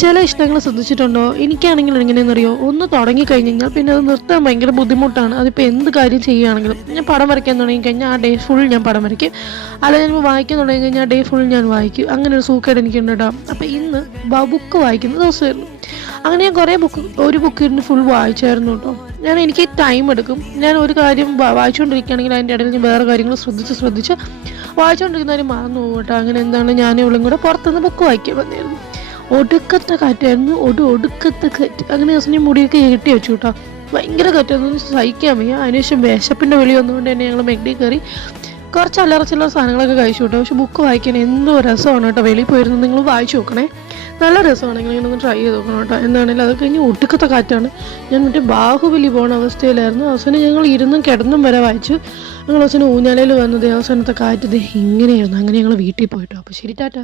ചില ഇഷ്ടങ്ങൾ ശ്രദ്ധിച്ചിട്ടുണ്ടോ? എനിക്കാണെങ്കിൽ എങ്ങനെയെന്നറിയോ, ഒന്ന് തുടങ്ങി കഴിഞ്ഞ് കഴിഞ്ഞാൽ പിന്നെ അത് നിർത്താൻ ഭയങ്കര ബുദ്ധിമുട്ടാണ്. അതിപ്പോൾ എന്ത് കാര്യം ചെയ്യുകയാണെങ്കിലും ഞാൻ പടം വരയ്ക്കാൻ തുടങ്ങി കഴിഞ്ഞാൽ ആ ഡേ ഫുൾ ഞാൻ പടം വരയ്ക്കും. അല്ലെങ്കിൽ ഞാൻ വായിക്കാൻ തുടങ്ങി കഴിഞ്ഞാൽ ഡേ ഫുൾ ഞാൻ വായിക്കും. അങ്ങനെ ഒരു സൂക്കേട് എനിക്കുണ്ട് കേട്ടോ. അപ്പോൾ ഇന്ന് ബുക്ക് വായിക്കുന്ന ദിവസമായിരുന്നു. അങ്ങനെ ഞാൻ കുറേ ഒരു ബുക്ക് ഇരുന്ന് ഫുൾ വായിച്ചായിരുന്നു കേട്ടോ. എനിക്ക് ടൈം എടുക്കും. ഞാൻ ഒരു കാര്യം വായിച്ചുകൊണ്ടിരിക്കുകയാണെങ്കിൽ അതിൻ്റെ ഇടയിൽ ഞാൻ വേറെ കാര്യങ്ങൾ ശ്രദ്ധിച്ച് വായിച്ചുകൊണ്ടിരിക്കുന്ന കാര്യം മറന്നു പോകും കേട്ടോ. അങ്ങനെ എന്താണ്, ഞാൻ ഇവളും കൂടെ പുറത്തുനിന്ന് ബുക്ക് വായിക്കാൻ വന്നിരുന്നു. ഒടുക്കത്തെ കാറ്റായിരുന്നു, ഒടുക്കത്തെ കാറ്റ്. അങ്ങനെ ദിവസം ഞാൻ മുടിയൊക്കെ കെട്ടി വെച്ചു കേട്ടോ. ഭയങ്കര കാറ്റായിരുന്നു, സഹിക്കാൻ വയ്യ. അതിനുശേഷം വിശപ്പിൻ്റെ വിളി വന്നുകൊണ്ട് തന്നെ ഞങ്ങൾ മെഗ്ഡി കയറി കുറച്ച് അല്ലറ ചില്ലറ സാധനങ്ങളൊക്കെ കഴിച്ചു കേട്ടോ. പക്ഷെ ബുക്ക് വായിക്കാൻ എന്തോ രസമാണ് കേട്ടോ. വെളിയിൽ പോയിരുന്നു, നിങ്ങൾ വായിച്ചു നോക്കണേ, നല്ല രസമാണെങ്കിൽ ഇങ്ങനെ ഒന്ന് ട്രൈ ചെയ്ത് നോക്കണം കേട്ടോ. എന്താണെങ്കിലും അത് കഴിഞ്ഞ് ഒടുക്കത്തെ കാറ്റാണ്. ഞാൻ ബാഹുബലി പോകുന്ന അവസ്ഥയിലായിരുന്നു. അവസാനം ഞങ്ങൾ ഇരുന്നും കിടന്നും വരെ വായിച്ചു. ഞങ്ങൾ അവസാനം ഊഞ്ഞാലയിൽ വന്നത് അവസാനത്തെ കാറ്റ് ഇങ്ങനെയായിരുന്നു. അങ്ങനെ ഞങ്ങൾ വീട്ടിൽ പോയിട്ടോ. അപ്പോൾ ശരി, ടാറ്റ.